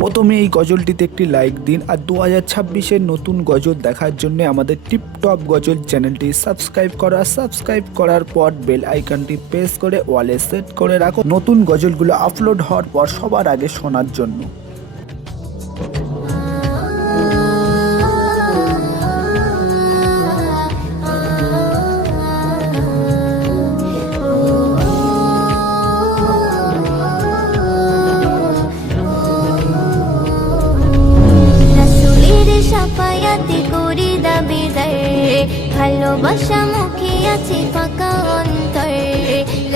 প্রথমে এই গজলটিতে একটি লাইক দিন আর 2026-এর নতুন গজল দেখার জন্য আমাদের টিপটপ গজল চ্যানেলটি সাবস্ক্রাইব করার পর বেল আইকনটি প্রেস করে ওয়ালে সেট করে রাখো নতুন গজলগুলো আপলোড হওয়ার পর সবার আগে শোনার জন্য। সাফায়াতে করি দাবিদার, ভালোবাসা মুখে আছে ফাঁকা অন্তর।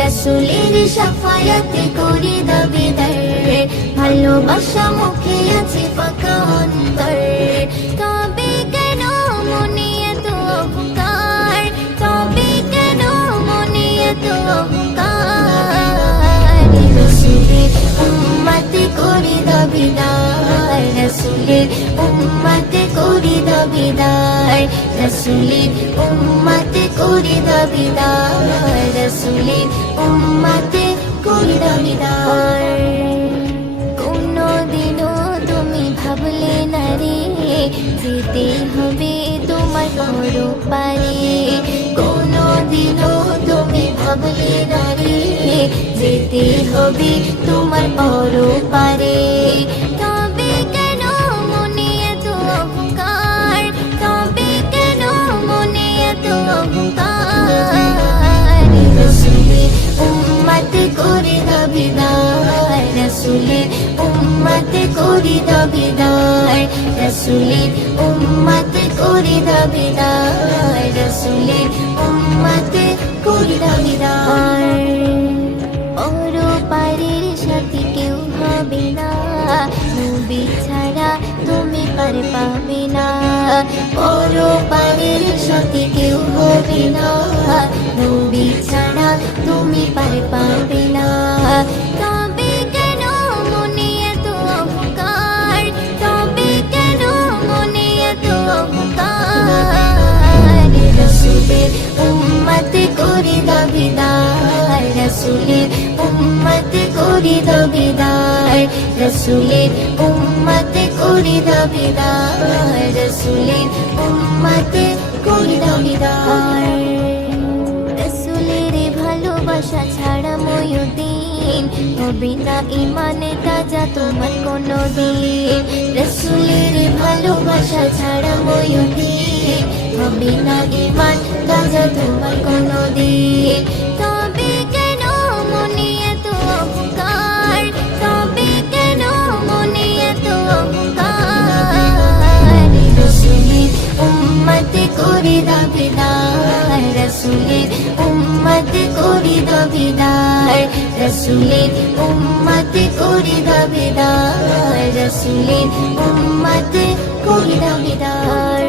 রাসূলের সাফায়াতে করি দাবিদার, ভালোবাসা মুখে আছে ফাঁকা অন্তর। তবে কেন মনে এত অহংকার, তবে কেন মনে এত অহংকার। রাসূলের উম্মতে করি দাবিদার, রাসূলের উম্মতে করি দাবিদার, রাসূলের উম্মতে করি দাবিদার, রাসূলের উম্মতে করি দাবিদার। কোনদিনও তুমি ভাবলে না রে যেতে হবে তোমার পরপারে, কোনদিনও তুমি ভাবলে না রে যেতে হবে তোমার পরপারে। তবে কেন মনে এত অহংকার, তবে কেন মনে এত অহংকার। রাসূলের উম্মতে করি দাবিদার, রাসূলের উম্মতে করি দাবিদার, রাসূলের উম্মতে করি দাবিদার, রাসূলের উম্মতে করি দাবিদার। পরপারের সাথী কেউ হবে না, নবী ছাড়া তুমি পার পাবে না। পরপারের সাথী কেউ হবে না, নবী ছাড়া তুমি পার পাবে না। তবে কেন মনে এত অহংকার, তবে কেন মনে এত অহংকার। রাসূলের উম্মতে করি দাবিদার, রাসূলের উম্মতে করি দাবিদার, রাসূলের উম্মতে করি দাবিদার, রাসূলের উম্মতে করি দাবিদার। রাসূলের ভালোবাসা ছাড়া ময়ূদিন হবে না ইমানে তাজা তোমার কোনো দিন। রাসূলের ভালোবাসা ছাড়া ময়ূদিন হবে না ইমান তাজা তোমার কোনো দিন। তবে কেন মনে এত অহংকার, তবে কেন মনে এত অহংকার। রাসূলের উম্মতে করি দাবিদার, রাসূলের উম্মতে করি দাবিদার, রাসূলের উম্মতে করি দাবিদার, রাসূলের উম্মতে করি দাবিদার।